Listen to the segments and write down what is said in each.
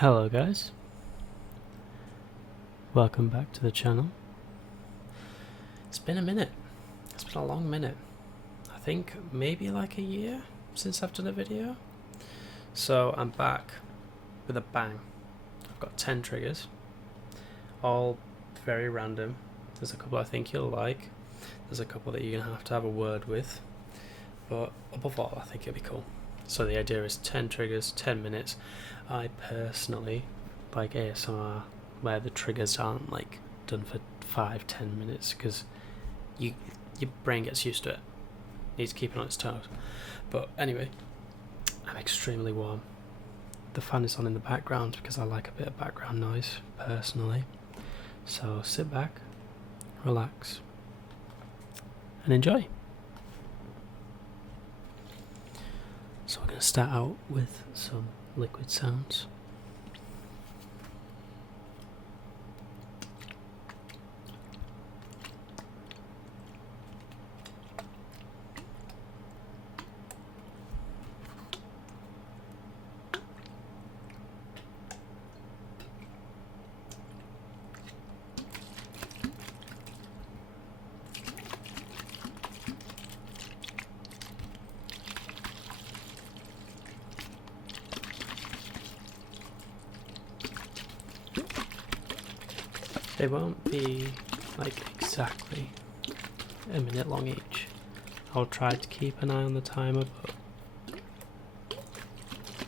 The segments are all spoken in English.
Hello guys, welcome back to the channel. It's been a minute, it's been a long minute. I think maybe like a year since I've done a video. So I'm back with a bang. I've got 10 triggers, all very random. There's a couple I think you'll like, there's a couple that you're going to have a word with, but above all I think it'll be cool. So the idea is 10 triggers, 10 minutes. I personally like ASMR where the triggers aren't like done for 5-10 minutes because your brain gets used to it, needs keeping on its toes. But anyway, I'm extremely warm. The fan is on in the background because I like a bit of background noise personally. So sit back, relax and enjoy. So we're going to start out with some liquid sounds. They won't be like exactly a minute long each. I'll try to keep an eye on the timer, but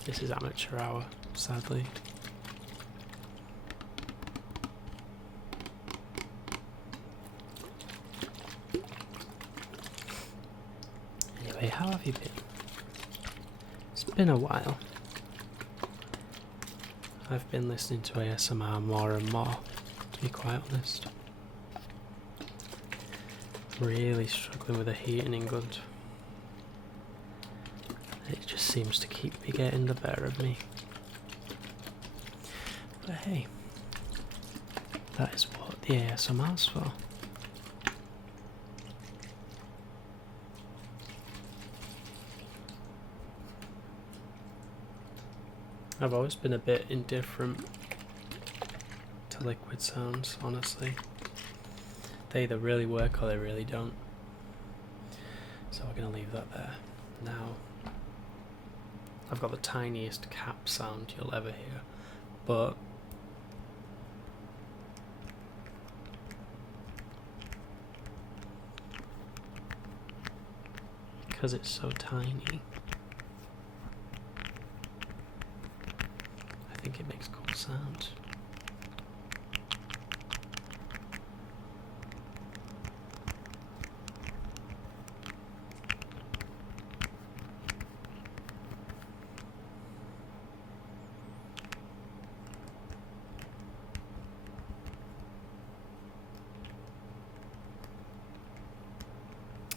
this is amateur hour, sadly. Anyway, how have you been? It's been a while. I've been listening to ASMR more and more, to be quite honest. Really struggling with the heat in England. It just seems to keep getting the better of me. But hey, that is what the ASMR's for. I've always been a bit indifferent to liquid sounds, honestly. They either really work or they really don't. So we're going to leave that there. Now, I've got the tiniest cap sound you'll ever hear, but because it's so tiny, I think it makes cool sounds.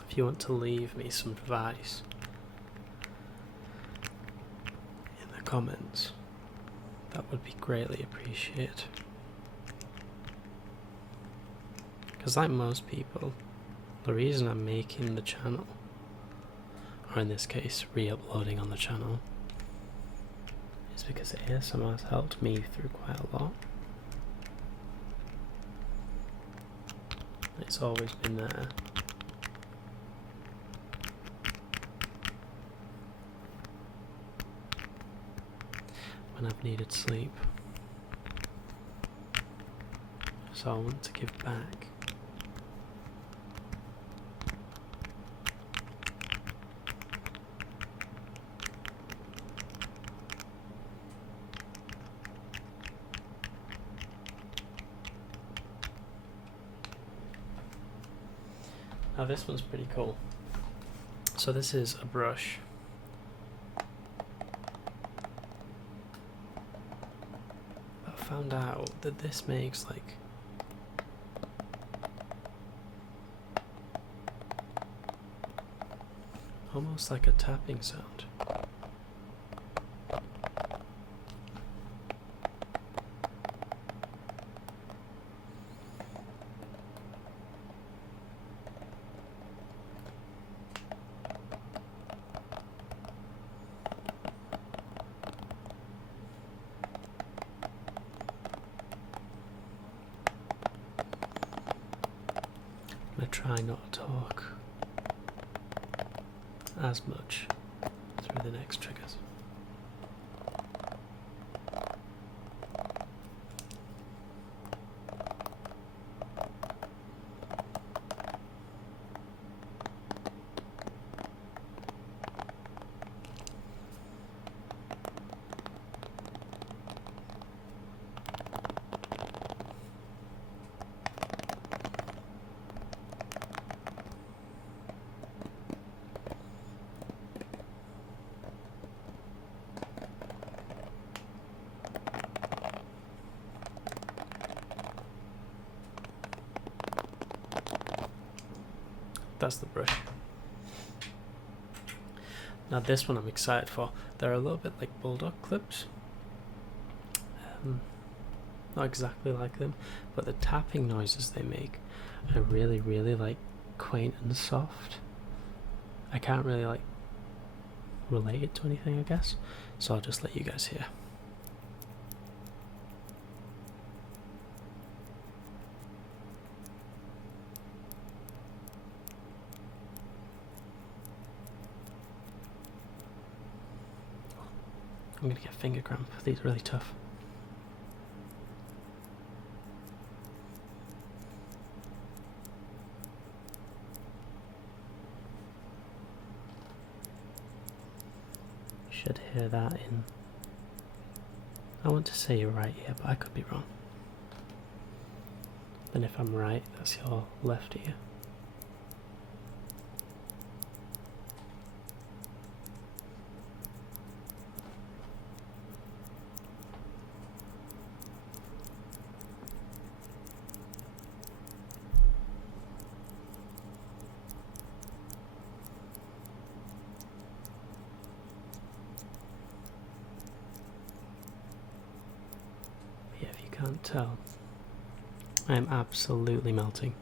If you want to leave me some advice in the comments, that would be greatly appreciated. Because like most people, the reason I'm making the channel, or in this case re-uploading on the channel, is because ASMR has helped me through quite a lot. It's always been there. When I've needed sleep. So I want to give back. Now this one's pretty cool. So this is a brush. I found out that this makes like almost like a tapping sound. try not to talk as much through the next triggers. That's the brush. Now this one I'm excited for. They're a little bit like bulldog clips. Not exactly like them, but the tapping noises they make are really, really like quaint and soft. I can't really like relate it to anything, I guess, so I'll just let you guys hear. I'm gonna get finger cramp. These are really tough. Should hear that in. I want to say you're right here, but I could be wrong. And if I'm right, that's your left ear. Can't tell. I am absolutely melting.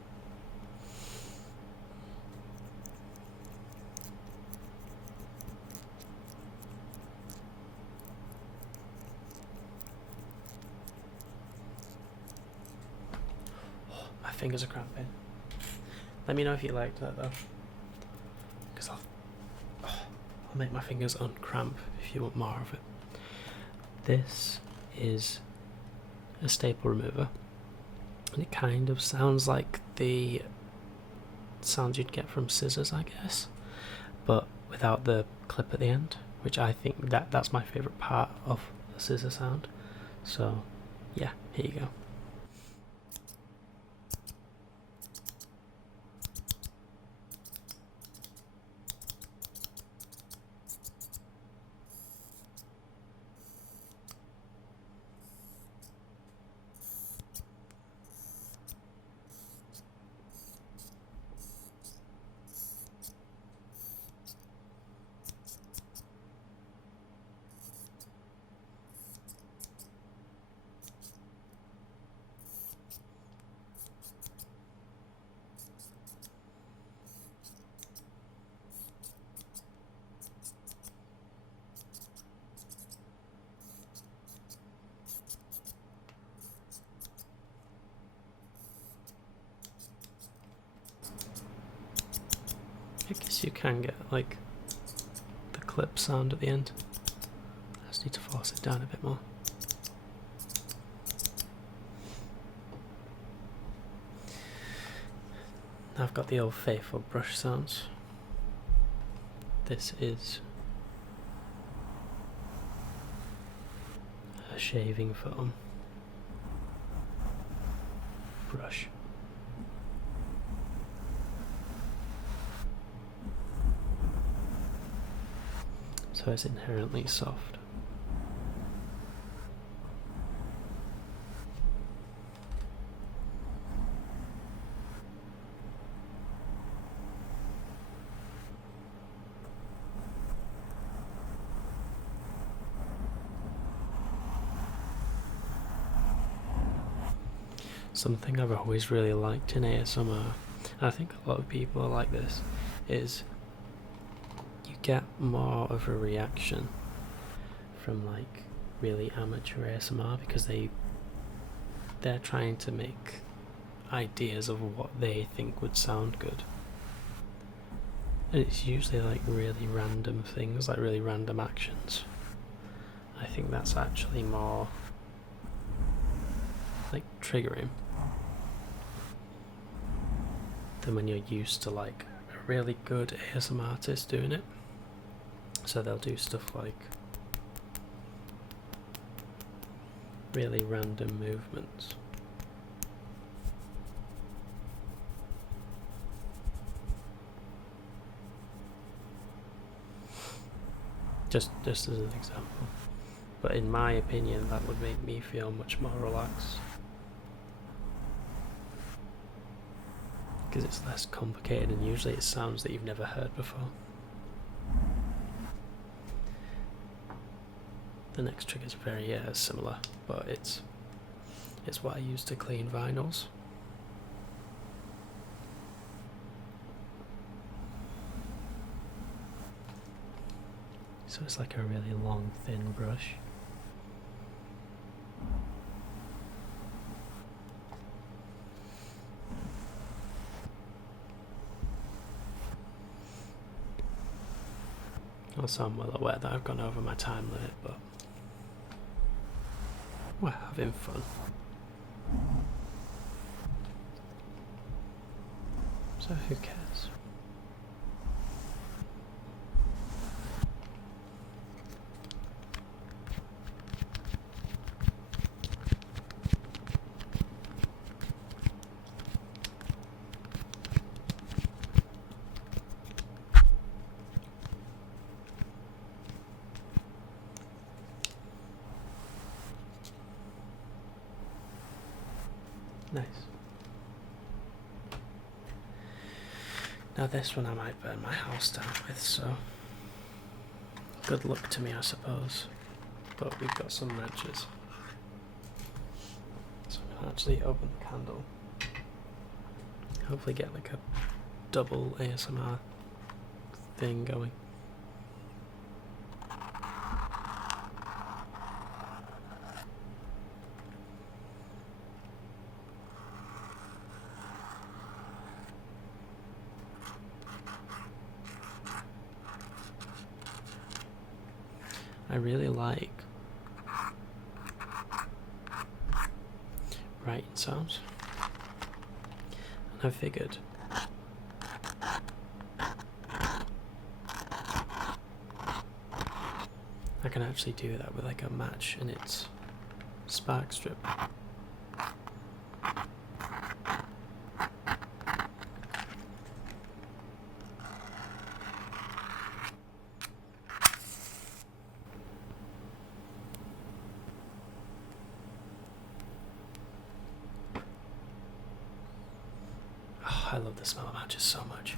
Oh, my fingers are cramping. Let me know if you liked that though, because I'll make my fingers uncramp if you want more of it. This is a staple remover, and it kind of sounds like the sounds you'd get from scissors, I guess, but without the clip at the end, which I think that's my favorite part of the scissor sound. So yeah, here you go. I guess you can get like the clip sound at the end. I just need to force it down a bit more. Now I've got the old faithful brush sounds. This is a shaving foam brush. So it's inherently soft. Something I've always really liked in ASMR, and I think a lot of people are like this, is get more of a reaction from like really amateur ASMR because they're trying to make ideas of what they think would sound good. And it's usually like really random things, like really random actions. I think that's actually more like triggering than when you're used to like a really good ASMR artist doing it. So they'll do stuff like really random movements. Just as an example. But in my opinion, that would make me feel much more relaxed. Because it's less complicated and usually it's sounds that you've never heard before. The next trigger is very similar, but it's what I use to clean vinyls. So it's like a really long, thin brush. Also, I'm well aware that I've gone over my time limit, but we're having fun. So who cares? Nice. Now this one I might burn my house down with, so good luck to me, I suppose. But we've got some matches. So I'm gonna actually open the candle. Hopefully get like a double ASMR thing going. I really like writing sounds, and I figured I can actually do that with like a match and its spark strip. I love the smell of matches so much.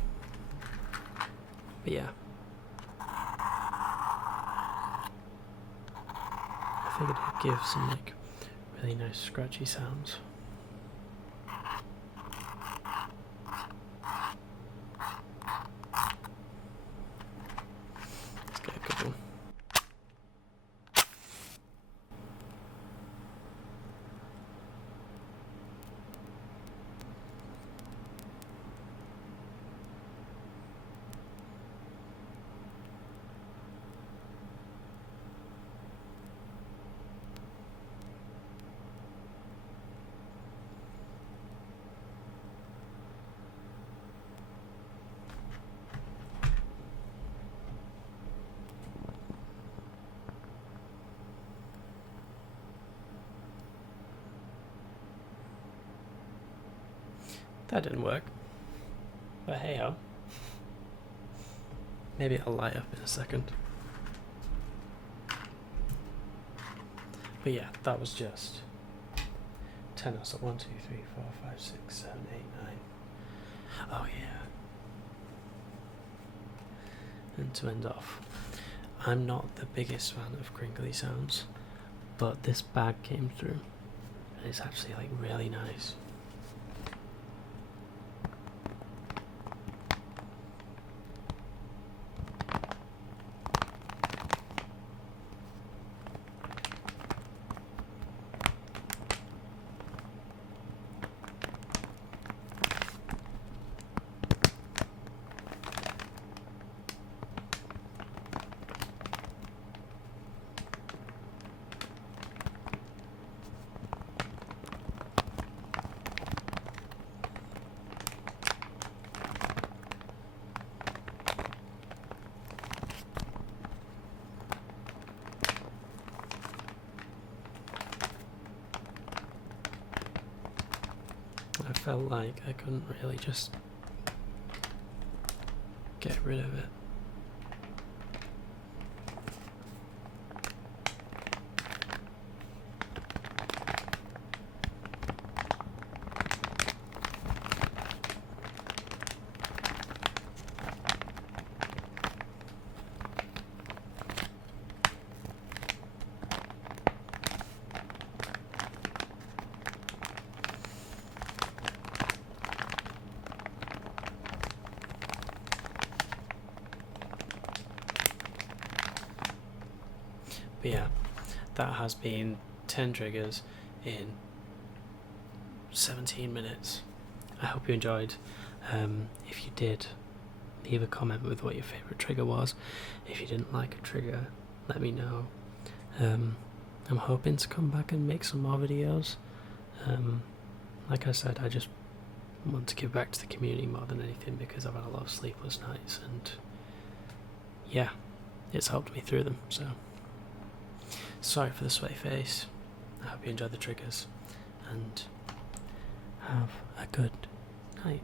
But yeah. I figured I'd give some like really nice scratchy sounds. Let's get a good one. That didn't work. But hey ho. Maybe it'll light up in a second. But yeah, that was just 10 notes. 1, 2, 3, 4, 5, 6, 7, 8, 9. Oh yeah. And to end off, I'm not the biggest fan of crinkly sounds, but this bag came through and it's actually like really nice. felt like I couldn't really just get rid of it. But yeah, that has been 10 triggers in 17 minutes. I hope you enjoyed. If you did, leave a comment with what your favourite trigger was. If you didn't like a trigger, let me know. I'm hoping to come back and make some more videos. Like I said, I just want to give back to the community more than anything, because I've had a lot of sleepless nights, and yeah, it's helped me through them. So sorry for the sweaty face. I hope you enjoyed the triggers, and have a good night.